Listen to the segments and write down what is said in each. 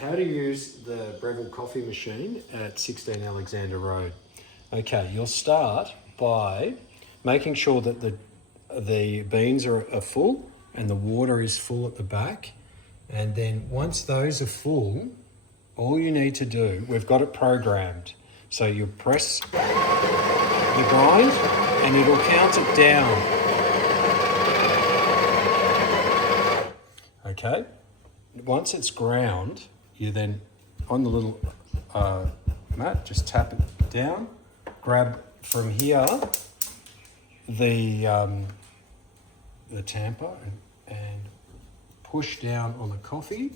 How to use the Breville coffee machine at 16 Alexander Road. Okay, you'll start by making sure that the beans are full and the water is full at the back. And then once those are full, all you need to do, we've got it programmed. So you press the grind and it'll count it down. Okay, once it's ground, you then, on the little mat, just tap it down, grab from here the tamper and push down on the coffee.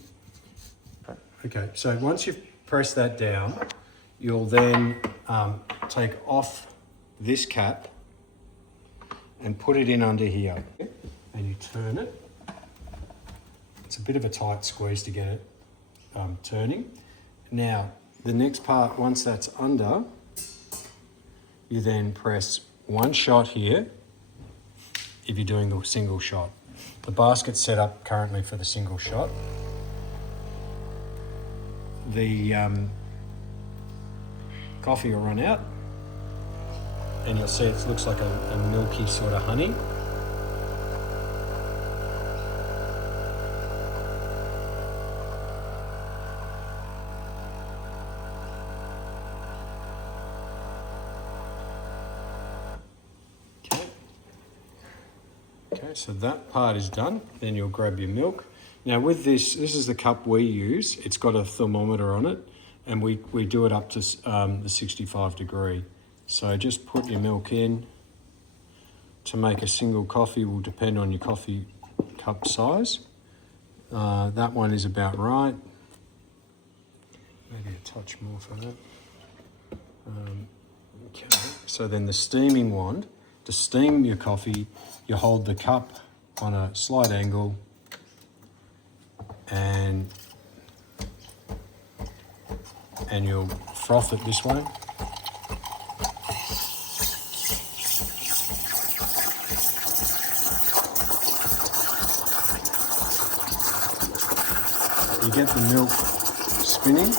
Okay, so once you've pressed that down, you'll then take off this cap and put it in under here. And you turn it. It's a bit of a tight squeeze to get it turning. Now, the next part, once that's under, you then press one shot here if you're doing the single shot. The basket's set up currently for the single shot. The coffee will run out and you'll see it looks like a milky sort of honey. Okay, so that part is done. Then you'll grab your milk. Now with this is the cup we use. It's got a thermometer on it and we do it up to the 65 degree. So just put your milk in. To make a single coffee will depend on your coffee cup size. That one is about right. Maybe a touch more for that. Okay, so then the steaming wand. To steam your coffee, you hold the cup on a slight angle and you'll froth it this way. You get the milk spinning.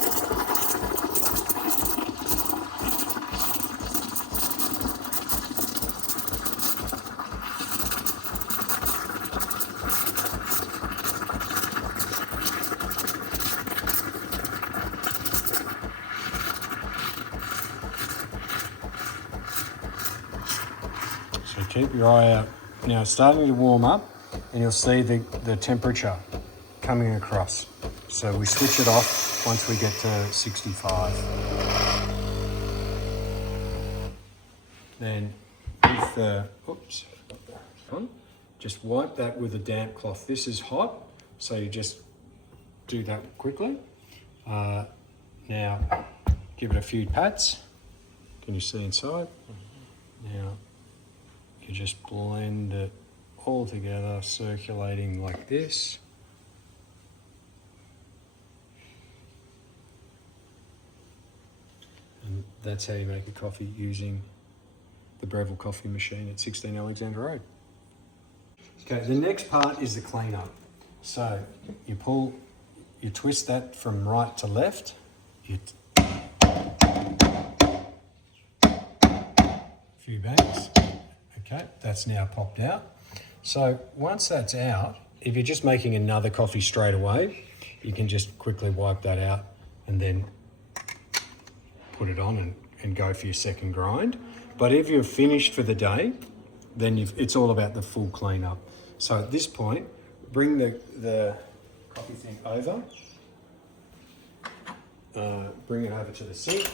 So keep your eye out. Now it's starting to warm up and you'll see the temperature coming across. So we switch it off once we get to 65. Then with the, just wipe that with a damp cloth. This is hot, so you just do that quickly. Now give it a few pats. Can you see inside? Now you just blend it all together, circulating like this. And that's how you make a coffee using the Breville coffee machine at 16 Alexander Road. Okay, the next part is the cleanup. So you twist that from right to left. A few bangs. Okay, that's now popped out. So once that's out, if you're just making another coffee straight away, you can just quickly wipe that out and then put it on and go for your second grind. But if you're finished for the day, then it's all about the full cleanup. So at this point, bring the coffee thing over, bring it over to the sink,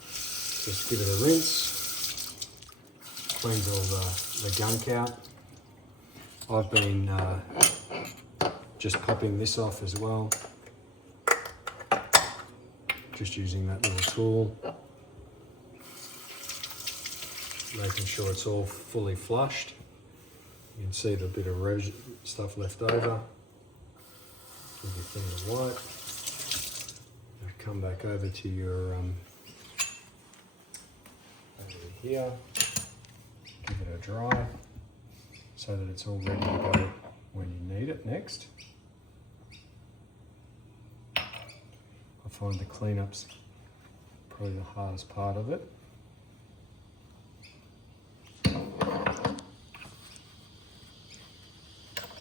just give it a rinse, cleans all the gunk out. I've been just popping this off as well. Just using that little tool, making sure it's all fully flushed. You can see the bit of stuff left over. Give your thing a wipe. Now come back over to your over here. Give it a dry so that it's all ready to go when you need it next. find the cleanup's probably the hardest part of it.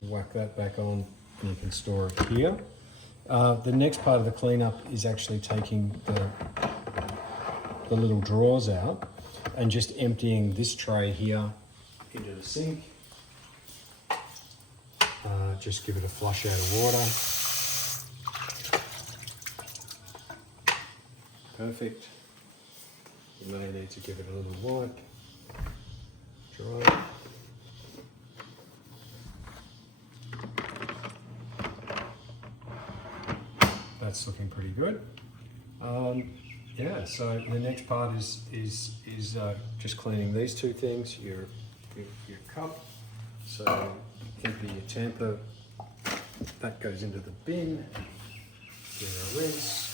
Whack that back on and you can store it here. The next part of the cleanup is actually taking the little drawers out and just emptying this tray here into the sink. Just give it a flush out of water. Perfect. You may need to give it a little wipe. Dry. That's looking pretty good. Yeah, so the next part is just cleaning these two things, your cup. So empty your tamper, that goes into the bin, give it a rinse.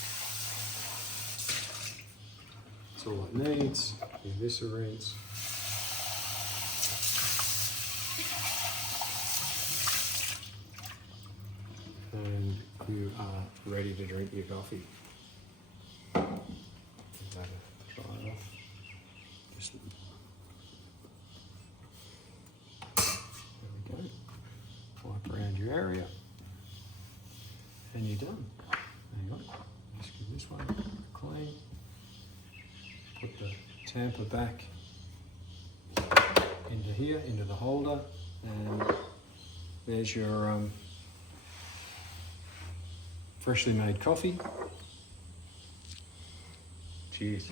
That's all it needs. Give this a rinse. And you are ready to drink your coffee. Give that a try off. Just, there we go. Wipe around your area. And you're done. Hang on. Just give this one a clean. Put the tamper back into here, into the holder. And there's your freshly made coffee. Cheers.